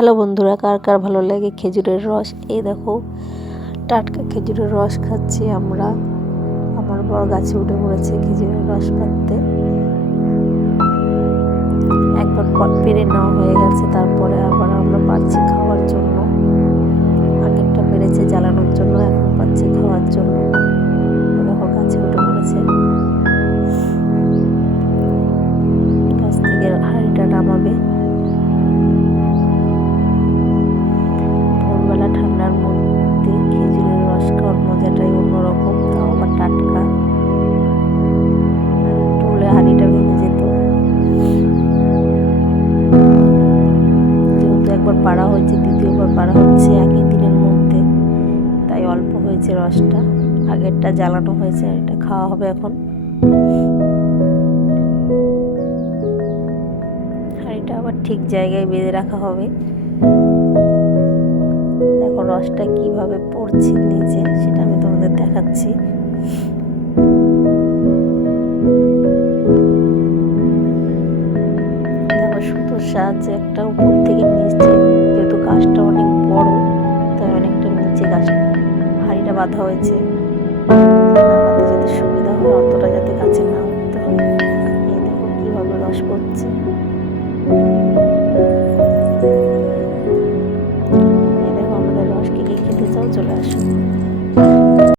Hello বন্ধুরা, কার কার ভালো লাগে খেজুরের রস? এই দেখো টাটকা খেজুরের রস খাচ্ছি আমরা। আমার বড় গাছে উঠে পড়েছে খেজুরের রস পাততে। একবার পেরে নেওয়া হয়ে গেছে, তারপরে আবার আমরা পাচ্ছি খাওয়ার জন্য। আগেরটা পেরেছে জ্বালানোর জন্য, এখন পাচ্ছি খাওয়ার জন্য। দেখো গাছে উঠে পড়েছে। গাছ থেকে হাঁড়িটা নামাবে। ভোরবেলা ঠান্ডার মধ্যে খেজুরের রস খাওয়ার মজাটাই অন্যরকম, তাও আবার টাটকা। আর একটু হলে হাঁড়িটা ভেঙে যেত। যেহেতু একবার পাড়া হয়েছে, দ্বিতীয়বার পাড়া হচ্ছে একই দিনের মধ্যে, তাই অল্প হয়েছে রসটা। আগেরটা জ্বালানো হয়েছে, এটা খাওয়া হবে এখন। হাঁড়িটা আবার ঠিক জায়গায় বেঁধে রাখা হবে। দেখো রসটা কিভাবে পড়ছে নিচে, সেটা আমি তোমাদের দেখাচ্ছি। দেখো সুতোর সাহায্যে একটা উপর থেকে নিচে, যেহেতু গাছটা অনেক বড় তাই অনেকটা নিচে গাছ হাঁড়িটা বাঁধা হয়েছে, নামাতে যাতে সুবিধা হয়, অতটা যাতে গাছে না উঠতে হয়। এই দেখো কিভাবে রস পড়ছে।